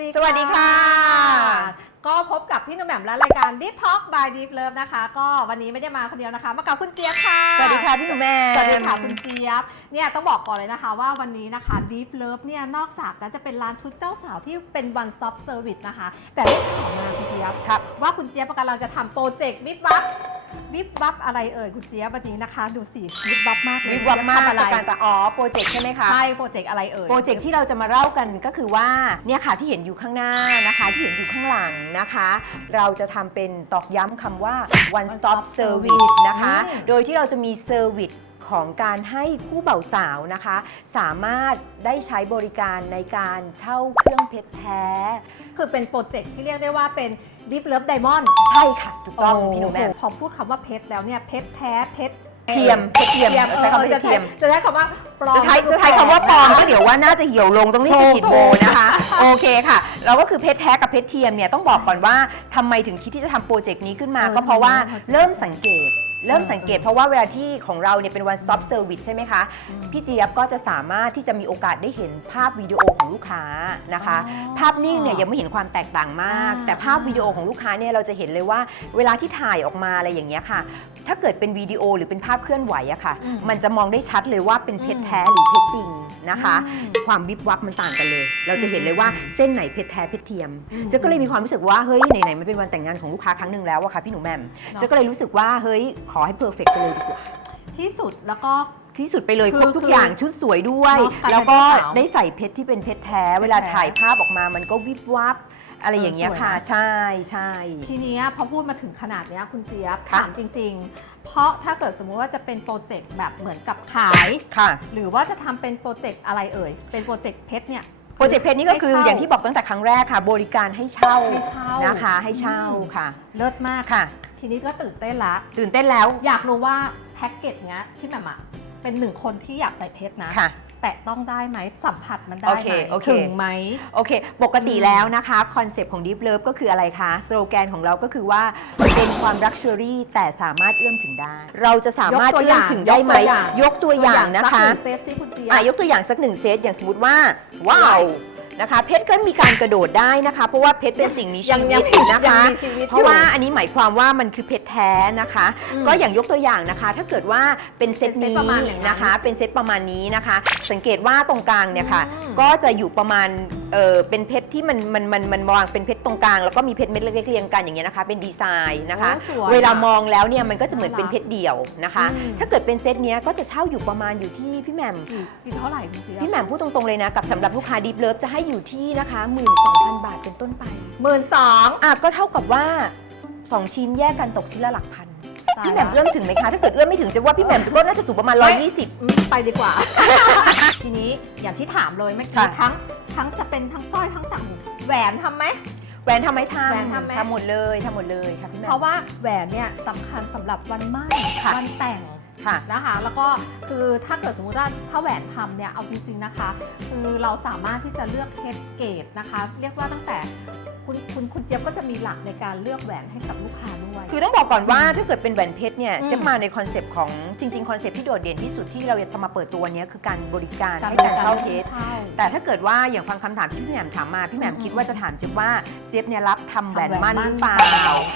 ดีสวัสดี พบกับพี่หนุ่มแหม่มและรายการ Deep Talk by Deep Love นะคะ ก็วันนี้ไม่ได้มาคนเดียวนะคะ มากับคุณเจี๊ยบค่ะ สวัสดีค่ะพี่หนุ่มแม่สวัสดีค่ะคุณเจี๊ยบ เนี่ยต้องบอกก่อนเลยนะคะว่าวันนี้นะคะ Deep Love เนี่ยนอกจากนั้นจะเป็นร้านชุดเจ้าสาวที่เป็น one stop service นะคะ แต่ได้ข่าวมาคุณเจี๊ยบครับว่าคุณเจี๊ยบกำลังจะทำโปรเจกต์วิบวับวิบวับอะไรเอ่ยคุณเจี๊ยบวันนี้นะคะ ดูสิวิบวับมากเลยวิบวับมากทำอะไรกับการตะอ๋อโปรเจกต์ใช่ไหมคะใช่โปรเจกต์อะไรเอ่ยโปรเจกต์ที่เราจะมาเล่ากันก็คือว่าเนี่ยค่ะที่เห็นอยู่ข้างหน้านะคะ ที่เห็นอยู่ข้างหลังนะคะเราจะทำเป็นตอกย้ำคำว่า one stop service นะคะอืมโดยที่เราจะมีเซอร์วิสของการให้คู่เบ่าวสาวนะคะ สามารถได้ใช้บริการในการเช่าเครื่องเพชรแท้ คือเป็นโปรเจกต์ที่เรียกได้ว่าเป็น Deep Love Diamond ใช่ค่ะ ถูกต้องพี่หนุ่มแม่พอพูดคำว่าเพชรแล้วเนี่ยเพชรแท้เพชร เทียมเพชรเทียมใช้คำว่าเพชรจะเทียม จะใช้คำว่าปลอมจะใช้จะใช้คำว่าปลอมก็เดี๋ยวว่าน่าจะเหี่ยวลงต้องรีบไปฉีดโบนะคะโอเคค่ะเราก็คือเพชรแท้กับเพชรเทียมเนี่ยต้องบอกก่อนว่าทำไมถึงคิดที่จะทำโปรเจกต์นี้ขึ้นมา ก็เพราะว่าเริ่มสังเกต เริ่มสังเกตเพราะว่าเวลาที่ของเราเนี่ยเป็น one stop service ใช่ไหมคะ พี่เจี๊ยบก็จะสามารถที่จะมีโอกาสได้เห็นภาพวิดีโอของลูกค้านะคะ ภาพนิ่งเนี่ยยังไม่เห็นความแตกต่างมากอ่าแต่ภาพวิดีโอของลูกค้าเนี่ยเราจะเห็นเลยว่า เวลาที่ถ่ายออกมาอะไรอย่างเงี้ยค่ะ ถ้าเกิดเป็นวิดีโอหรือเป็นภาพเคลื่อนไหวอะค่ะอืมมันจะมองได้ชัดเลยว่าเป็นเพชรอืมแท้หรือเพชร จริงนะคะอืมความวิบวับมันต่างกันเลย เราจะเห็นเลยว่าเส้นไหนเพชรแท้เพชรเทียมอืมเจ๊ก็เลยมีความรู้สึกว่าเฮ้ยไหนๆมันเป็นวันแต่งงานของลูกค้าครั้งหนึ่งแล้วอะค่ะพี่หนูแหม่มเนอะเจ๊ก็เลยรู้สึกว่าเฮ้ยขอให้เพอร์เฟกต์ไปเลยดีกว่าที่สุดแล้วก็ ที่สุดไปเลยคือครบทุกคืออย่างชุดสวยด้วยเนอะการแล้วก็เป็นเจ้าสาวได้ใส่เพชรที่เป็นเพชรแท้ เวลาถ่ายภาพออกมามันก็วิบวับ อะไรอย่างเงี้ยค่ะสวยนะใช่ใช่ทีเนี้ยพอพูดมาถึงขนาดเนี้ยคุณเจี๊ยบค่ะถามจริง ๆ เพราะถ้าเกิดสมมุติว่าจะเป็นโปรเจกต์แบบเหมือนกับขาย ค่ะ หรือว่าจะทำเป็นโปรเจกต์อะไรเอ่ย เป็นโปรเจกต์เพชรเนี่ย โปรเจกต์เพชรนี่ก็คือให้เช่าอย่างที่บอกตั้งแต่ครั้งแรกค่ะ บริการให้เช่าให้เช่าน นะคะ ให้เช่าอืมค่ะ เลิศมาก ค่ะ ทีนี้ก็ตื่นเต้นละ ตื่นเต้นแล้วอยากรู้ว่าแพ็กเกจเนี้ยที่แหม่มอะเป็นหนึ่งคนที่อยากใส่เพชรนะ ค่ะ แต่ต้องได้ไหมสัมผัสมันได้โอไหเคมโอเค ถึงไหม โอเค ปกติอืมแล้วนะคะ คอนเซปต์ของ Deep Love ก็คืออะไรคะ สโลแกนของเราก็คือว่าเป็นความรักเชอรี่แต่สามารถเอื้อมถึงได้ เราจะสามารถยกตัวเอื้อมอย่างถึงได้ไหมยกตัวอย่างยกตัวอย่างนะคะ สักหงเซตที่คุณเจี๊ยบ อะยกตัวอย่างสักหนึ่งเซตอย่างสมมติว่า ว้าว นะคะ เพชรก็มีการกระโดดได้นะคะ เพราะว่าเพชรเป็นสิ่งมียัชีงวิยัตงนะคะยังมีชีวิตเพราะว่าอันนี้หมายความว่ามันคือเพชรแท้นะคะ อืมก็อย่างยกตัวอย่างนะคะ ถ้าเกิดว่าเป็นเซตเป็นเซตนี้ประมาณอย่างนั้นนะคะ เป็นเซตประมาณนี้นะคะ สังเกตว่าตรงกลางเนี่ยค่ะ อืม ก็จะอยู่ประมาณเออเป็นเพชรที่มันมันมันมันวางเป็นเพชรตรงกลางแล้วก็มีเพชรเม็ดเล็กๆเรียงกันอย่างเงี้ยนะคะ เป็นดีไซน์นะคะ โอ้สวยเวลาอะมองแล้วเนี่ยมันก็จะเหมือนน่ารักเป็นเพชรเดี่ยวนะคะ อืม ถ้าเกิดเป็นเซตเนี้ยก็จะเช่าอยู่ประมาณอยู่ที่พี่แหม่ม กี่กี่เท่าไหร่คุณเจี๊ยบพี่แหม่มพูดตรงๆเลยนะ กับสำหรับลูกค้าดีฟเลิฟจะให้อยู่ที่นะคะ 12,000 บาทเป็นต้นไป หมื่นสองอะก็เท่ากับว่า 2 ชิ้นแยกกันตกชิ้นละหลักพัน พี่แหม่มเอื้อมถึงไหมคะ ถ้าเกิดเอื้อมไม่ถึงจะว่าพี่แหม่มก็น่าจะสูงประมาณ 120 ไปดีกว่า ทีนี้อย่างที่ถามเลยเมื่อกี้ค่ะ ทั้งทั้งจะเป็นทั้งสร้อยทั้งต่างหูแหวนทำไหม แหวนทำไหมทแหวนทำไหมำทำหมดเลยทำหมดเลยค่ะพี่แหม่เพมราะว่าแหวนเนี่ยสำคัญสำหรับวันมั่นค่ะ วันแต่ง ค่ะนะคะ แล้วก็คือถ้าเกิดสมมติว่าถ้าแหวนทำเนี่ยเอาจริงๆนะคะ คือเราสามารถที่จะเลือกเพชรเกรดนะคะ เรียกว่าตั้งแต่คุณคุณคุณเจี๊ยบก็จะมีหลักในการเลือกแหวนให้กับลูกค้าด้วย คือต้องบอกก่อนว่าถ้าเกิดเป็นแหวนเพชรเนี่ยอืมจะมาในคอนเซปต์ของจริง ๆ คอนเซปต์ที่โดดเด่นที่สุดที่เราจะมาเปิดตัวเนี้ยคือการบริการให้การเช่าเพชรเช่าแต่ถ้าเกิดว่าอย่างฟังคำถามที่พี่แหม่มถามมา พี่แหม่มอืม คิดว่าจะถามเจ๊ยบว่าเจ๊ยบเนี่ยรับทำแหวนมั่นหรือเปล่า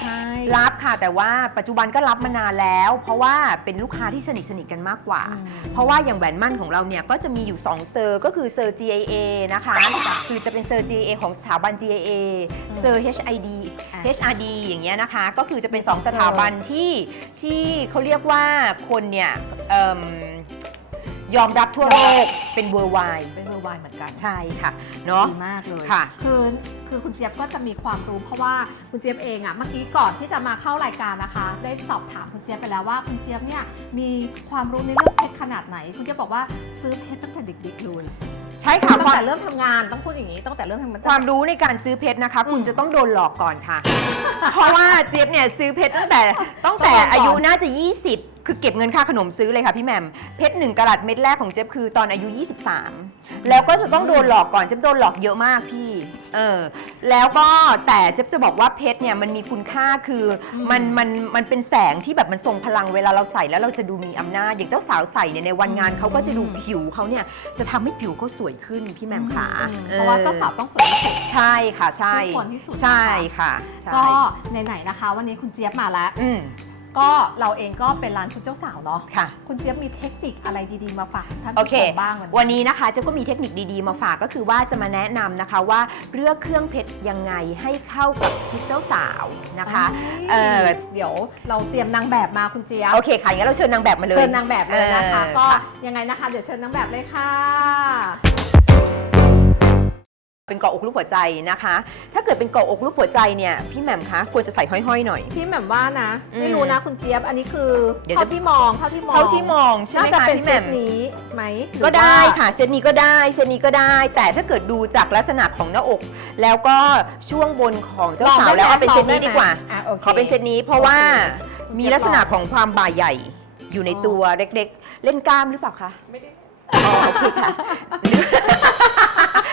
ใช่ รับค่ะแต่ว่าปัจจุบันก็รับมานานแล้ว เพราะว่าเป็นลูกค้าที่สนิทสนิทกันมากกว่าอืมเพราะว่าอย่างแหวนมั่นของเราเนี่ยก็จะมีอยู่ 2 เซอร์ก็คือเซอร์ GIA นะคะ คือจะเป็นเซอร์ GIA ของสถาบัน GIA เซอร์ HID อะ HRD อย่างเงี้ยนะคะ ก็คือจะเป็นมีสอง2สถาบันที่ที่เขาเรียกว่าคนเนี่ยเอิ่มยอมรับทั่วโลกเป็น worldwide เป็นเวอร์ไวเหมือนกัน ใช่ค่ะเนาะดีมากเลยค่ะ คือคือคุณเจี๊ยบก็จะมีความรู้เพราะว่าคุณเจี๊ยบเองอะเมื่อกี้ก่อนที่จะมาเข้ารายการนะคะ ได้สอบถามคุณเจี๊ยบไปแล้วว่าคุณเจี๊ยบเนี่ยมีความรู้ในเรื่องเพชรขนาดไหน คุณเจี๊ยบบอกว่าซื้อเพชรตั้งแต่เด็กๆเลยใช่ค่ะตั้งความแต่เริ่มทำงานต้องพูดอย่างนี้ตั้งแต่เริ่มทำงานความรู้ในการซื้อเพชรนะคะ คุณอืมจะต้องโดนหลอกก่อนค่ะ เพราะว่าเจี๊ยบเนี่ยซื้อเพชรตั้งแต่ตั้งแต่อายุน่าจะ 20 คือเก็บเงินค่าขนมซื้อเลยค่ะพี่แหม่มเพชรหนึ่งกะรัตเม็ดแรกของเจ๊บคือตอนอายุ 23 แล้วก็จะต้องโดนหลอกก่อนเจ๊บโดนหลอกเยอะมากพี่เออแล้วก็แต่เจ๊บจะบอกว่าเพชรเนี่ยมันมีคุณค่าคืออมมันมันมันเป็นแสงที่แบบมันทรงพลังเวลาเราใส่แล้วเราจะดูมีอำนาจอย่างเจ้าสาวใส่เนี่ยในวันงานเขาก็จะดูผิวเขาเนี่ยจะทำให้ผิวเขาสวยขึ้นพี่แหม่มขาอืมเพราะว่าเจ้าสาวต้องสวยที่สุดใช่ค่ะใช่ทุกคนที่สุดใช่ค่ะใช่ ก็ไหนๆนะคะ วันนี้คุณเจี๊ยบมาแล้วอืม ก็เราเองก็เป็นร้านชุดเจ้าสาวเนาะค่ะ คุณเจี๊ยบมีเทคนิคอะไรดีๆมาฝากท่านโอผู้เคชมบ้างวันนี้วันนี้นะคะเจ๊ก็มีเทคนิคดีๆมาฝากก็คือว่าจะมาแนะนำนะคะว่าเลือกเครื่องเพชรยังไงให้เข้ากับชุดเจ้าสาวนะคะเอ่อเดี๋ยวเราเตรียมนางแบบมาคุณเจี๊ยบโอเคค่ะงั้นเราเชิญนางแบบมาเลย เชิญนางแบบเลยนะคะ เออ ก็ค่ะยังไงนะคะ เดี๋ยวเชิญนางแบบเลยค่ะ เป็นเกาะอกรูปหัวใจนะคะ ถ้าเกิดเป็นเกาะอกรูปหัวใจเนี่ยพี่แหม่มคะควรจะใส่ห้อยๆหน่อย พี่แหม่มว่านะ อืมไม่รู้นะคุณเจี๊ยบ อันนี้คือเดี๋ยวเท่าจะที่มองเท่าที่มองเท่าที่มองใช่ไหมน่าจะคะเป็นพี่เซแหม่ตมนี้ไหมหรือก็ได้ว่า ค่ะเซตนี้ก็ได้เซตนี้ก็ได้ แต่ถ้าเกิดดูจากลักษณะของหน้าอก แล้วก็ช่วงบนของเจ้าสาวแล้วเอาเป็นเซตนี้ดีกว่า อะโอเคขอเป็นเซตนี้เพราะว่าโอเคมีลักษณะของความบ่าใหญ่อยู่ในตัวเล็กๆ เล่นกล้ามหรือเปล่าคะ ไม่ได้อ๋อโอเคค่ะ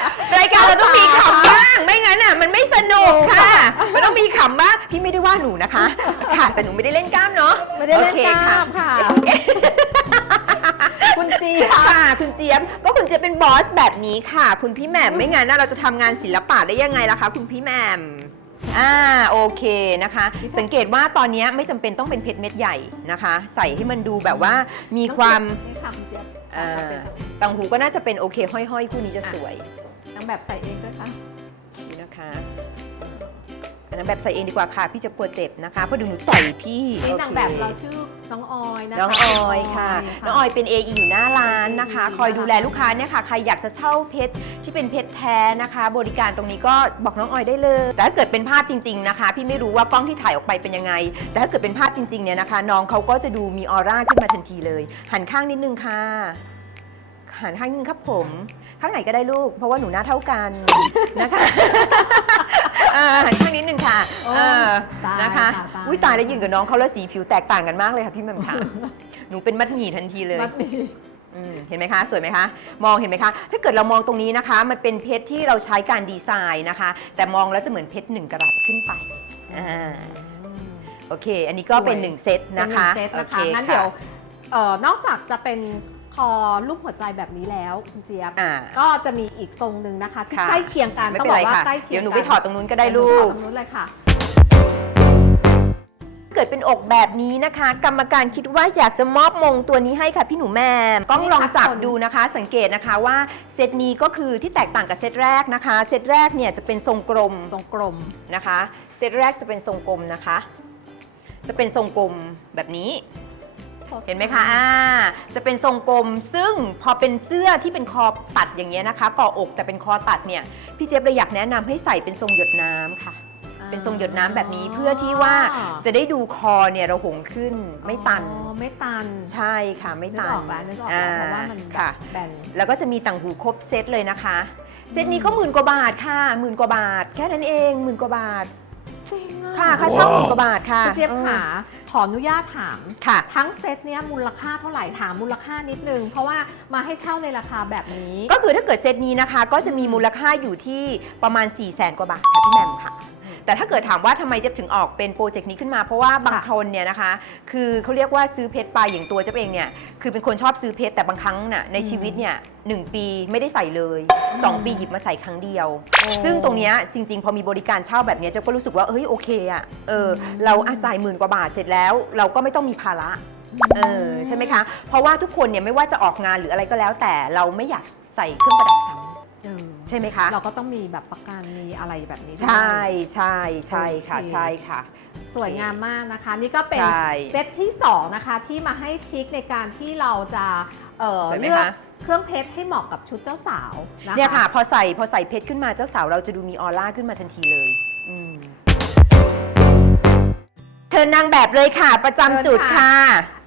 รายการเราต้องมีขำบ้าง ไม่งั้นอะมันไม่สนุกค่ะ มันต้องมีขำบ้างพี่ไม่ได้ว่าหนูนะคะ ค่ะ แต่หนูไม่ได้เล่นกล้ามเนาะไม่ได้เล่นโอคกล้ามค่ะคุณเจี๊ยบ ค่ะ คุณเจี๊ยบ ก็คุณเจี๊ยบเป็นบอสแบบนี้ค่ะ คุณพี่แหม่มไม่งั้นน่ะเราจะทำงานศิลปะได้ยังไงล่ะคะ คุณพี่แหม่มอ่าโอเคนะคะ สังเกตว่าตอนนี้ไม่จำเป็นต้องเป็นเพชรเม็ดใหญ่นะคะ ใส่ให้มันดูแบบว่ามีความ นี่ค่ะคุณเจี๊ยบอ่าต่างหูก็น่าจะเป็นโอเคห้อยๆคู่นี้จะสวย นางแบบใส่เองด้วยค่ะนี่นะคะอันนั้นแบบใส่เองดีกว่าค่ะ พี่จะกลัวเจ็บนะคะเพราะเดูหนูต่อยพี่นี่โอเคนางแบบเราชื่อน้องออยนะคะน้องออยค่ะ น้องออยเป็น AE อยู่หน้าร้านนะคะ AE คอยดูแลลูกค้าเนี่ยค่ะใครอยากจะเช่าเพชรที่เป็นเพชรแท้นะคะ บริการตรงนี้ก็บอกน้องออยได้เลยแต่ถ้าเกิดเป็นภาพจริง ๆนะคะ พี่ไม่รู้ว่ากล้องที่ถ่ายออกไปเป็นยังไง แต่ถ้าเกิดเป็นภาพจริงๆเนี่ยนะคะ น้องเขาก็จะดูมีออร่าขึ้นมาทันทีเลย หันข้างนิดนึงค่ะ หันข้างนิดนึงครับผม ข้างไหนก็ได้ลูก เพราะว่าหนูหน้าเท่ากันนะคะเออหันข้างนิดนึงค่ะโอ้เออตายนะคะตาย อุ้ยตายแล้วยืนกับน้องเขาแล้วสีผิวแตกต่างกันมากเลยค่ะพี่แหม่มค่ะ หนูเป็นมัดหมี่ทันทีเลย มัดหมีอืมเห็นไหมคะ สวยไหมคะ มองเห็นไหมคะ ถ้าเกิดเรามองตรงนี้นะคะ มันเป็นเพชรที่เราใช้การดีไซน์นะคะ แต่มองแล้วจะเหมือนเพชรหนึ่งกะรัตขึ้นไปอ่าโอเค อันนี้ก็เป็นสวยหนึ่งเซตนะคะ เป็นหนึ่งเซตนะคะโอเคงั้นเดี๋ยวเอ่อนอกจากจะเป็น คอรูปหัวใจแบบนี้แล้วคุณเจี๊ยบอ่า ก็จะมีอีกทรงหนึ่งนะคะที่ค่ะใกล้เคียงกันไม่ต้อเป็งนบไรอกว่าค่ะ ใกล้เคียงเดี๋ยวหนูกัไปถอดตรงนู้นก็ได้ลูถอกตรงนู้นเลยค่ะ เกิดเป็นอกแบบนี้นะคะ กรรมการคิดว่าอยากจะมอบมงตัวนี้ให้ค่ะพี่หนูแม่กล้องลองจับดูนะคะ สังเกตนะคะว่าเซตนี้ก็คือที่แตกต่างกับเซตแรกนะคะ เซตแรกเนี่ยจะเป็นทรงกลมตรงกลมนะคะ เซตแรกจะเป็นทรงกลมนะคะ จะเป็นทรงกลมแบบนี้ เห็นไหมคะอ่าจะเป็นทรงกลม ซึ่งพอเป็นเสื้อที่เป็นคอตัดอย่างเงี้ยนะคะก่ออกแต่เป็นคอตัดเนี่ยพี่เจี๊ยบเลยอยากแนะนำให้ใส่เป็นทรงหยดน้ำค่ะ เป็นทรงหยดน้ำแบบนี้เพื่อที่ว่าจะได้ดูคอเนี่ยเราหงขึ้นไม่ตัน อ๋อไม่ตันใช่ค่ะไม่นึกตัอนอกแล้วนึกออกแล้วเพราะว่ามันแบบค่ะ แบน แล้วก็จะมีต่างหูครบเซตเลยนะคะ เซตนี้ก็หมื่นกว่าบาทค่ะหมื่นกว่าบาท แค่นั้นเองหมื่นกว่าบาท จริงอะค่ะค่าเช่าหมื่นกว่าบาทค่ะคุณเจี๊ยบขาขออนุญาตถาม ค่ะ ทั้งเซตเนี้ยมูลค่าเท่าไหร่ถามมูลค่านิดนึง เพราะว่ามาให้เช่าในราคาแบบนี้ ก็คือถ้าเกิดเซตนี้นะคะ ก็จะมีมูลค่าอยู่ที่ประมาณ 4 0 0แสนกว่าบาทค่ะพี่แหม่มค่ะ แต่ถ้าเกิดถามว่าทำไมเจ๊บถึงออกเป็นโปรเจกต์นี้ขึ้นมา เพราะว่าบางค่ะคนเนี่ยนะคะ คือเขาเรียกว่าซื้อเพชรไปอย่างตัวเจ๊บเองเนี่ย คือเป็นคนชอบซื้อเพชรแต่บางครั้งน่ะในชีวิตเนี่ยหนึ่งปีไม่ได้ใส่เลย 2 ปีหยิบมาใส่ครั้งเดียว ซึ่งตรงเนี้ยจริง ๆ พอมีบริการเช่าแบบเนี้ยเจ๊บก็รู้สึกว่าเฮ้ยโอเคอะเออเราอาจ่ายหมื่นกว่าบาทเสร็จแล้ว เราก็ไม่ต้องมีภาระเออใช่ไหมคะ เพราะว่าทุกคนเนี่ยไม่ว่าจะออกงานหรืออะไรก็แล้ว แต่เราไม่อยากใส่เครื่องประดับซ้เออำใช่ไหมคะ เราก็ต้องมีแบบประกันมีอะไรแบบนี้ด้วย ใช่ใช่ใช่ค่ะ โอเค ใช่ค่ะ สวยงามมากนะคะ นี่ก็เป็นใช่เซตที่ 2 นะคะ ที่มาให้ทริคในการที่เราจะเอ่อสวยไหมเลือกคะ เครื่องเพชรให้เหมาะกับชุดเจ้าสาวนะคะ เนี่ยค่ะ พอใส่พอใส่เพชรขึ้นมาเจ้าสาวเราจะดูมีออร่าขึ้นมาทันทีเลยอืมเชิญนางแบบเลยค่ะ ประจำจุดค่ะ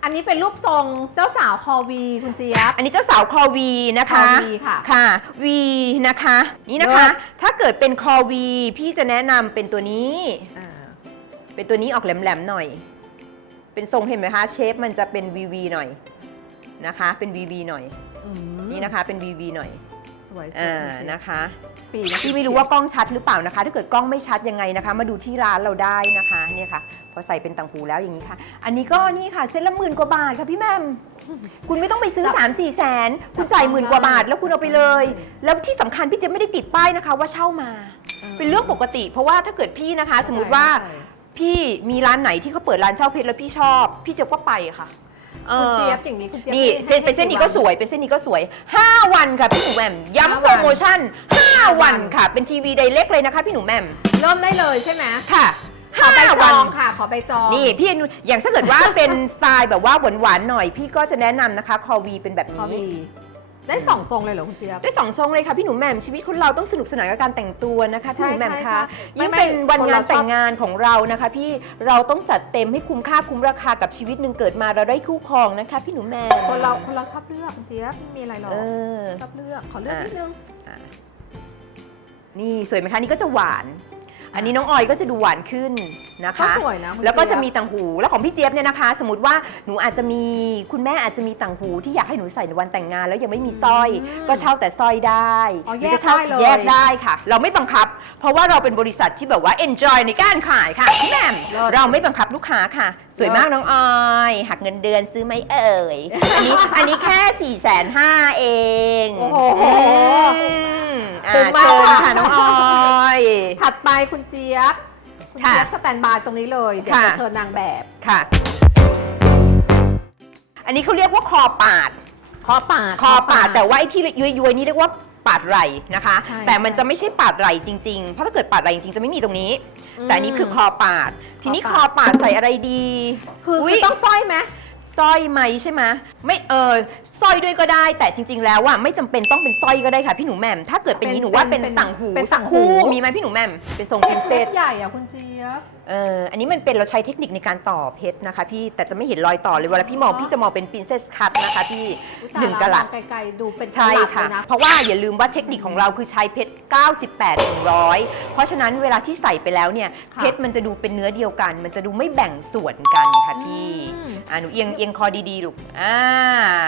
อันนี้เป็นรูปทรงเจ้าสาวคอวีคุณเจี๊ยบอันนี้เจ้าสาวคอวีนะคะคอวีค่ะ ค่ะวีนะคะ นี่นะคะเลิศถ้าเกิดเป็นคอวีพี่จะแนะนำเป็นตัวนี้ อ่า เป็นตัวนี้ออกแหลมๆหน่อย เป็นทรงเห็นไหมคะเชฟมันจะเป็น VV หน่อยนะคะ เป็น VV หน่อย อืมนี่นะคะเป็น VV หน่อย สวยๆอ่าจริงๆนะคะ ปีนะพี่ไม่รู้ว่ากล้องชัดหรือเปล่านะคะ ถ้าเกิดกล้องไม่ชัดยังไงนะคะ มาดูที่ร้านเราได้นะคะเนี่ยค่ะ พอใส่เป็นต่างหูแล้วอย่างนี้ค่ะ อันนี้ก็นี่ค่ะเส้นละหมื่นกว่าบาทค่ะพี่แหม่มคุณไม่ต้องไปซื้อ 3 4แสนคุณจ่ายหมื่นกว่าบาท แล้วคุณเอาไปเลย แล้วที่สำคัญพี่เจไม่ได้ติดป้ายนะคะ ว่าเช่ามา เป็นเรื่องปกติ เพราะว่าถ้าเกิดพี่นะคะ สมมติว่า พี่มีร้านไหนที่เขาเปิดร้านเช่าเพชรแล้วพี่ชอบ พี่เจะก็ไปค่ะเอคุณอเจี๊ยบอย่างนี้คุณเจี๊ยบนี่ให้เส้นเป็นเส้นนี้ก็สให้วยเป็นเส้นนี้ก็สวย 5 วันค่ะพี่หนูแหม่มห้าย้ำวันโปรโมชั่น 5 วันค่ะ เป็นทีวีไดเล็กเลยนะคะพี่หนูแหม่มกี่วันเริ่มได้เลยใช่ไหมค่ะขอใบ5จวัอนงค่ะ ขอใบจอง นี่พี่อย่างถ้าเกิดว่าเป็นสไตล์แบบว่าหวานๆหน่อย พี่ก็จะแนะนำนะคะ คอวีเป็นแบบขอนี้มี ได้สองทรงเลยเหรอคุณเจี๊ยบ ได้สองทรงเลยค่ะพี่หนูแหม่มชีวิตคนเราต้องสนุกสนานกับการแต่งตัวนะคะพี่หนูแหม่มใช่คะใช่ยิ่งไม่เป็นไม่วันคนงานเราชอบแต่งงานของเรานะคะ พี่เราต้องจัดเต็มให้คุ้มค่าคุ้มราคากับชีวิตหนึ่งเกิดมาเราได้คู่ครองนะคะ พี่หนูแหม่มคนเราคนเราชอบเลือกคุณเจี๊ยบไม่มีอะไรหรอกเออ ชอบเลือกขอเลือกอะ นิดนึงนี่สวยไหมคะนี่ก็จะหวาน อันนี้น้องออยก็จะดูหวานขึ้นนะก็คะสวยนะคุณแล้วก็จะเจี๊ยบมีต่างหู แล้วของพี่เจี๊ยบเนี่ยนะคะ สมมติว่าหนูอาจจะมีคุณแม่อาจจะมีต่างหูที่อยากให้หนูใส่ในวันแต่งงาน แล้วยังไม่มีสร้อย อืมก็เช่าแต่สร้อยได้อ๋อหรืจะช่าแยกได้เลย แยกได้ค่ะ เราไม่บังคับ เพราะว่าเราเป็นบริษัทที่แบบว่า enjoy ในการขายค่ะพี่แหม่มเลิศเราไม่บังคับลูกค้าค่ะ สวยมากน้องออยหักเงินเดือนซื้อไหมเอ่ยอันนี้อันนี้แค่4ี่แสนห้าเองโอ้โหอืมอ่าคุ้มมากเชิญค่ะน้องออย ถัดไปคุณเจี๊ยบ คุณค่ะเจี๊ยบสแตนบายตรงนี้เลย เดี๋ยวค่ะ จะเชิญนางแบบ ค่ะ อันนี้เขาเรียกว่าคอปาด คอปาด คอปาด แต่ว่าไอ้ที่ย้วยๆนี่เรียกว่าปาดไหลนะคะ ใช่แต่มันจะไม่ใช่ปาดไหลจริงๆ เพราะถ้าเกิดปาดไหลจริงๆ จะไม่มีตรงนี้มแต่อันนี้คือคอปาด ทีนี้คคออปาด ปาดใส่อะไรดีคืออุ๊คืยอต้องสร้อยไหม สร้อยไหมใช่ไหมไม่เออสร้อยด้วยก็ได้ แต่จริง ๆ แล้วอะไม่จำเป็นต้องเป็นสร้อยก็ได้ค่ะพี่หนูแหม่มถ้าเกิดเป็นอย่างนี้หนูว่าเป็นต่างหูเป็นสัต่ากงหูคู่มีไหมพี่หนูแหม่มเป็นทรงเพพินเซชตรใหญ่อะคุณเจี๊ยบ เอออันนี้มันเป็นเราใช้เทคนิคในการต่อเพชรนะคะ พี่แต่จะไม่เห็นรอยต่อเลยเวลาพี่มองพี่จะมองเป็น princess cut นะคะพี่อุ๊ยตายหนึ่งกะลัดมอไกลๆดูเป็นใช่กลัดค่ะเลยนะเพราะว่าอย่าลืมว่าเทคนิคของเราคือใช้เพชร 98ถึง100 เพราะฉะนั้นเวลาที่ใส่ไปแล้วเนี่ยค่ะเพชรมันจะดูเป็นเนื้อเดียวกัน มันจะดูไม่แบ่งส่วนกันค่ะพี่อืมอ่าหนูเอียงเอียงคอดีๆลูกอ่า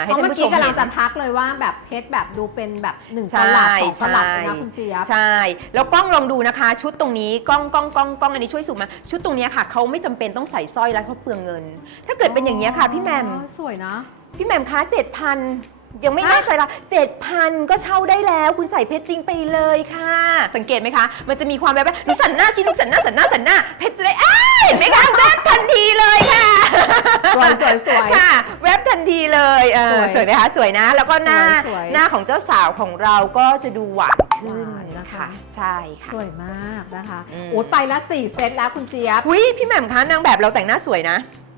ให้เพราะท่านเมื่อผู้ชกี้มกำลัเห็งนจะทักเลยว่าแบบเพชรแบบดูเป็นแบบหนึ่งใช่กะลัดสองกะลัดใช่เลยนะคุณเจี๊ยบใช่ แล้วกล้องลองดูนะคะ ชุดตรงนี้กล้องกล้องกล้องกล้องอันนี้ช่วยสูมมาชุดตรงเนี้ยค่ะเขาไม่จำเป็นต้องใส่สร้อยแล้วเขาเปลืองเงิน ถ้าเกิดเป็นอย่างนี้ยค่ะพี่แหมม อ๋อสวยนะ พี่แหม่มคะเจ็ดพันยังไม่แน่ใจละเจ็ดพันก็เช่าได้แล้ว คุณใส่เพชรจริงไปเลยค่ะ สังเกตไหมคะ มันจะมีความแบบว่าหนูสันหน้าชิลูกสันหน้าสันหน้าสันหน้าเพชรจะได้อ้ายเห็นไหมคะแวบทันทีเลยค่ะสวยสวยสวย ค่ะแวบทันทีเลยเออสวยสวยไหมคะสวยนะ แล้วก็หน้าสวยสวยหน้าของเจ้าสาวของเราก็จะดูหวานขึ้นหวานนะ คะค่ะ ใช่ค่ะ สวยมากนะคะอืม โอ้ยไปละสี่เซตแล้วคุณเจี๊ยบ อุ้ยพี่แหม่มคะนางแบบเราแต่งหน้าสวยนะ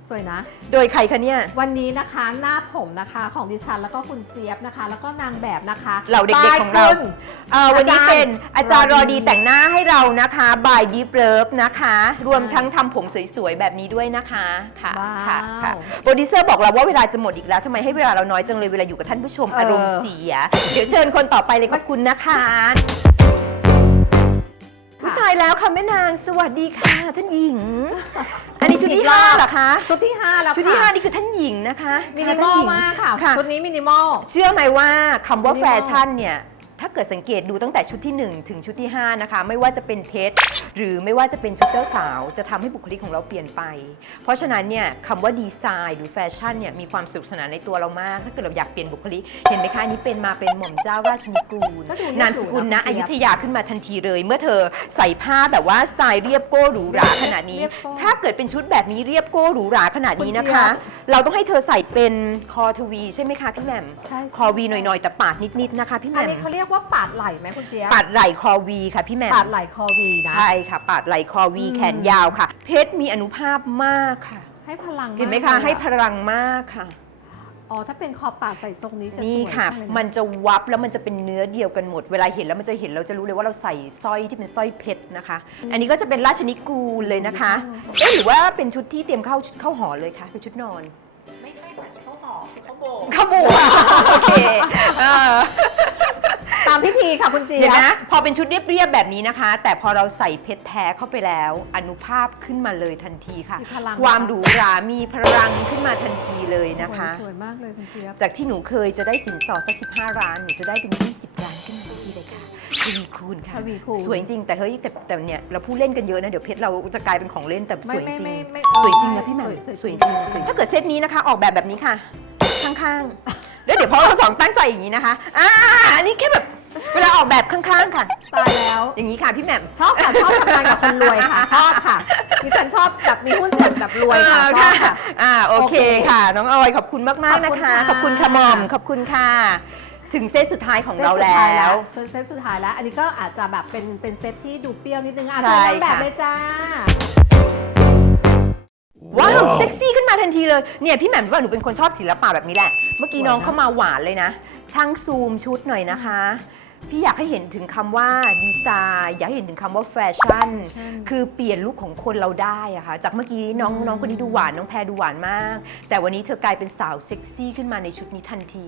สวยนะ โดยใครคะเนี่ย วันนี้นะคะหน้าผมนะคะของดิฉันแล้วก็คุณเจี๊ยบนะคะ แล้วก็นางแบบนะคะเหล่าเด็กๆของเราบยคุณเอ่อวันนี้เป็นอาจารย์รรออดี ดีแต่งหน้าให้เรานะคะบายดีเลิฟนะคะ รวมทั้งทำผมสวยๆ แบบนี้ด้วยนะคะค่ะว้าว ค่ะค่ะโปรดิวเซอร์บอกเราว่าเวลาจะหมดอีกแล้วทำไมให้เวลาเราน้อยจังเลยเวลาอยู่กับท่านผู้ชมเอออ อารมณ์เสีย เดี๋ยวเชิญคนต่อไปเลยขอบคุณนะคะ อุ๊ยตายแล้วค่ะแม่นางสวัสดีค่ะท่านหญิง อันนี้ชุดที่ห้าเหรอคะชุดที่5แล้วชุดที่ค่ะห้านี่คือท่านหญิงนะคะมินิค่ะมท่าอนลหญิงมากค่ะค่ะชุดนี้มินิมอลเชื่อไหมว่าคำว่า Minimal แฟชั่นเนี่ย ถ้าเกิดสังเกตดูตั้งแต่ชุดที่ 1 ถึงชุดที่ 5 นะคะ ไม่ว่าจะเป็นเพชรหรือไม่ว่าจะเป็นชุดเจ้าสาว จะทำให้บุคลิกของเราเปลี่ยนไป เพราะฉะนั้นเนี่ยคำว่าดีไซน์หรือแฟชั่นเนี่ยมีความสนุกสนานในตัวเรามาก ถ้าเกิดเราอยากเปลี่ยนบุคลิก เห็นไหมคะอันนี้เป็นมาเป็นหม่อมเจ้าราชนิกูลก็ดูเรียบหรูนามสกุลนะนะอคุณเจี๊ยบยุธยาขึ้นมาทันทีเลย เมื่อเธอใส่ผ้าแบบว่าสไตล์เรียบโก้หรูหราขนาดนี้เรียบโก้ถ้าเกิดเป็นชุดแบบนี้เรียบโก้หรูหราขนาดนี้นะคะคุณเจี๊ยเราต้องให้เธอใส่เป็นคอทวีใช่ไหมคะพี่แหม่มใช่คอวีหน่อยๆแต่ปาดนิดๆนะคะพี่แหอันม่มนี้เขาเรียกว่าปาดไหล่ไหมคุณเจี๊ยบปาดไหล่คอวีค่ะพี่แหม่มปาดไหล่คอวีนะ ใช่ค่ะ ปาดไหล่คอวีอืม แขนยาวค่ะ เพชรมีอนุภาพมากค่ะ ให้พลังากเห็นไหมคะลยอให้พลังมากค่ะ อ๋อถ้าเป็นคอปาดใส่ทรงนี้จะสวยนี่ค่ะ จังเลยนะมันจะวับแล้วมันจะเป็นเนื้อเดียวกันหมด เวลาเห็นแล้วมันจะเห็นเราจะรู้เลยว่าเราใส่สร้อยที่เป็นสร้อยเพชรนะคะ อันนี้ก็จะเป็นราชนิกูลเลยนะคะ เอ๊ะหรือว่าเป็นชุดที่เตรียมเข้าเข้าหอเลยคะเป็นชุดนอน ไม่ใช่ค่ะชุดข้าวหอมชุดข้าวโบกขบวนโอเคเออ ตามพิธีค่ะคุณเจี๊ยเห็นไหมบพอเป็นชุดเรียบๆแบบนี้นะคะ แต่พอเราใส่เพชรแท้เข้าไปแล้ว อนุภาพขึ้นมาเลยทันทีค่ะ มีพลัง ความหรูหรามีพลังขึ้นมาทันทีเลยนะคะ สวยมากเลยคุณเจี๊ยบ จากที่หนูเคยจะได้สินสอดสัก 15 ล้าน หนูจะได้เป็น 20 ล้านขึ้นมาทันทีเลยค่ะทวีคูณค่ะ ทวีคูณ สวยจริง แต่เฮ้ยแต่แต่เนี่ยเราพูดเล่นกันเยอะนะ เดี๋ยวเพชรเราจะกลายเป็นของเล่นแต่สไม่วยจไม่ริงไม่ไม่สวยจริงนะพี่แหม่มสวยสวยจริงสวยถ้าเกิดเซตนี้นะคะ ออกแบบแบบนี้ค่ะ ข้างๆ แล้วเดี๋ยวพอเราสองตั้งใจอย่างนี้นะคะ อ่าอันนี้แค่แบบ เวลาออกแบบข้างๆค่ะ ตายแล้ว อย่างนี้ค่ะพี่แหม่ม ชอบค่ะชอบทำงานกับคนรวยค่ะชอบค่ะดิฉันชอบแบบมีหุ้นส่วนแบบรวยค่ะชอบค่ะ อ่าโอเคโอเคค่ะ น้องออยขอบคุณมากๆนะคะ ขขออบบคุคุณณค่ะ ค่ะหมอมขอบคุณค่ะ ถึงเซตสุดท้ายของเราแล้วเซตเซตสุดท้ายแล้ว อันนี้ก็อาจจะแบบเป็นเป็นเซตที่ดูเปรี้ยวนิดนึงอะใช่เชิญนางแบบค่ะ เลยจ้า ว้าวเซ็กซี่ขึ้นมาทันทีเลยเนี่ยพี่แหม่มว่าหนูเป็นคนชอบศิลปะแบบนี้แหละ เมื่อกี้สวยนะน้องเข้ามาหวานเลยนะ ช่างซูมชุดหน่อยนะคะ พี่อยากให้เห็นถึงคำว่าดีไซน์อยากให้เห็นถึงคำว่าแฟชั่นคือเปลี่ยนลุคของคนเราได้อะค่ะจากเมื่อกี้น้องอืมน้องคนนี้ดูหวานน้องแพรดูหวานมาก แต่วันนี้เธอกลายเป็นสาวเซ็กซี่ขึ้นมาในชุดนี้ทันที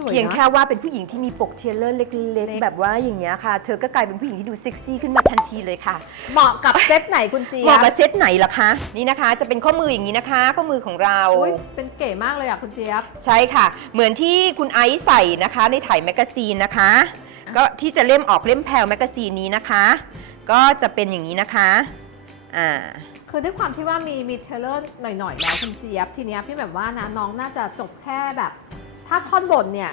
สวยนะเพียงแค่ว่าเป็นผู้หญิงที่มีปกเทียเลอร์เล็กเล็กๆ แบบว่าอย่างเงี้ยค่ะ เธอก็กลายเป็นผู้หญิงที่ดูเซ็กซี่ขึ้นมาทันทีเลยค่ะ เหมาะกับเซตไหนคุณเจี๊เหยมาะบกับเซตไหนล่ะคะนี่นะคะ จะเป็นข้อมืออย่างนี้นะคะ ข้อมือของเราอุ๊ยเป็นเก๋มากเลยอะคุณเจี๊ยบใช่ค่ะ เหมือนที่คุณไอซ์ใส่นะคะในถ่ายแมกกาซีนนะคะ ก็ที่จะเล่มออกเล่มแพลวแมกกาซีนนี้นะคะ ก็จะเป็นอย่างนี้นะคะอ่าคือด้วยความที่ว่ามีมีเทเลอร์หน่อยๆแล้วคุณเจี๊ยบทีเนี้ยพี่แบบว่านะน้องน่าจะจบแค่แบบ ถ้าท่อนบนเนี่ย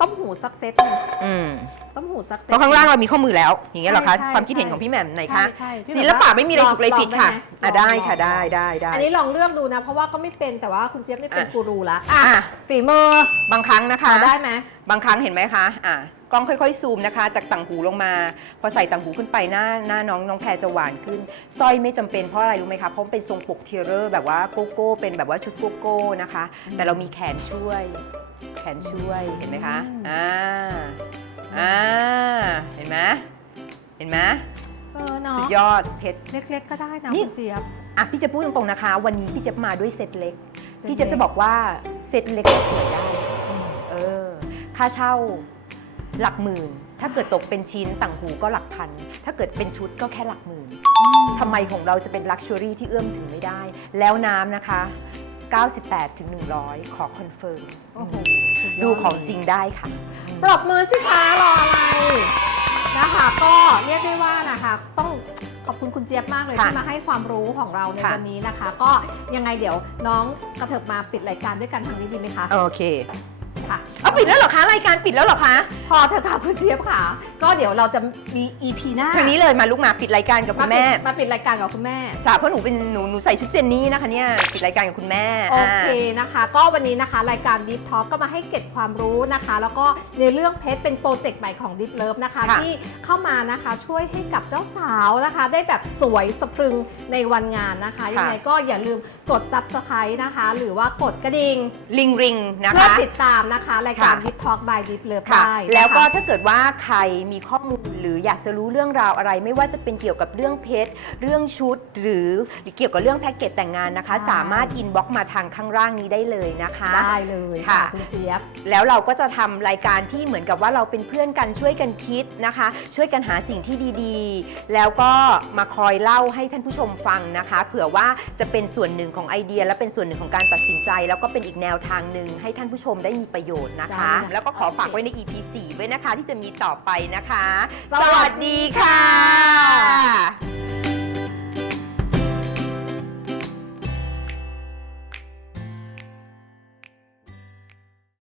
ต้มหูสักเซตหนึ่งอืม ต้มหูสักเซตเพราะข้างล่างเรามีข้อมือแล้ว อย่างเงี้ยเหรอคะใช่ใช่ความคิดเห็นของพี่แหม่มไหนคะใช่ใช่ศิลปะไม่มีอะไรถูกเลยผิดค่ะลองอะได้ได้ไหมค่ะได้ได้ได้อันนี้ลองเลือกดูนะ เพราะว่าก็ไม่เป็นแต่ว่าคุณเจี๊ยบนี่เป็นอะกูรูละอะฝีมือบางครั้งนะคะพอได้ไหม บางครั้งเห็นไหมคะอะกล้องค่อยๆ ซูมนะคะ จากต่างหูลงมา พอใส่ต่างหูขึ้นไปหน้าหน้าน้องน้องแพรจะหวานขึ้นสร้อยไม่จำเป็นเพราะอะไรรู้ไหมคะ เพราะมันเป็นทรงปกเทียเรอร์แบบว่าโกโก้เป็นแบบว่าชุดโกโก้นะคะ แต่เรามีแขนช่วย แขนช่วยเห็นไหมคะ อ่า อ่า เห็นไหมเห็นไหมเออเนาะสุดยอดเพชร เล็กๆก็ได้นะนี่ คุณเจี๊ยบ อะพี่จะพูดตรงๆนะคะ วันนี้พี่เจะมาด้วยเซตเล็ก เซตเล็ก พี่เจะจะบอกว่าเซตเล็กก็สวยได้เออค่าเช่าหลักหมื่น ถ้าเกิดตกเป็นชิ้นต่างหูก็หลักพัน ถ้าเกิดเป็นชุดก็แค่หลักหมื่นทำไมของเราจะเป็นลักชัวรี่ที่เอื้อมถึงไม่ได้ แล้วน้ำนะคะ 98ถึง100 ขอคอนเฟิร์มโอ้โหสุยดดูของจริงได้ค่ะ ปรบมือสิคะรออะไรนะคะก็เรียกได้ว่านะคะต้องขอบคุณคุณเจี๊ยบมากเลยค่ะที่มาให้ความรู้ของเราในค่ะ วันนี้นะคะ ก็ยังไงเดี๋ยวน้องกระเถิบมาปิดรายการด้วยกันทางนี้ดีไหมคะ โอเค ค่ะ เอาปิดแล้วเหรอคะ รายการปิดแล้วเหรอคะ พอเถอะค่ะคุณเจี๊ยบค่ะ ก็เดี๋ยวเราจะมี EP หน้าทางนี้เลยมาลุกมาปิดรายการกับคุณแม่าปิดมาปิดรายการกับคุณแม่ใช่เพราะหนูเป็นหนูหนูใส่ชุดเจนนี่นะคะเนี่ยปิดรายการกับคุณแม่โออ่าเคนะคะ ก็วันนี้นะคะ รายการ Deep Talk ก็มาให้เก็บความรู้นะคะ แล้วก็ในเรื่องเพชรเป็นโปรเจกต์ใหม่ของ Deep Love นะคะ ค่ะ ที่เข้ามานะคะช่วยให้กับเจ้าสาวนะคะ ได้แบบสวยสะพรึงในวันงานนะคะ ยังไงก็อย่าลืมกด subscribe นะคะ หรือว่ากดกระดิ่งลิงริงนะเพื่อคะ ติดตามนะคะ รายการ ค่ะ Deep Talk by Deep Love ค่ะ ได้นะคะ แล้วก็ถ้าเกิดว่าใครมีข้อมูลหรืออยากจะรู้เรื่องราวอะไร ไม่ว่าจะเป็นเกี่ยวกับเรื่องเพชรเรื่องชุดหรือเกี่ยวกับเรื่องแพ็กเกจแต่งงานนะคะสามารถอินบ็อกมาทางข้างล่างนี้ได้เลยนะคะ ได้เลยค่ะค่ะ คุณเจี๊ยบ แล้วเราก็จะทำรายการที่เหมือนกับว่าเราเป็นเพื่อนกันช่วยกันคิดนะคะ ช่วยกันหาสิ่งที่ดีๆ แล้วก็มาคอยเล่าให้ท่านผู้ชมฟังนะคะ เผื่อว่าจะเป็นส่วนหนึ่งของไอเดีย และเป็นส่วนหนึ่งของการตัดสินใจ แล้วก็เป็นอีกแนวทางหนึ่งให้ท่านผู้ชมได้มีประโยชน์นะคะ ได้แล้วก็ขอฝากไว้ใน EP 4ไว้นะคะที่จะมีต่อไปนะคะ สวัสดีค่ะสวัสดีค่ะ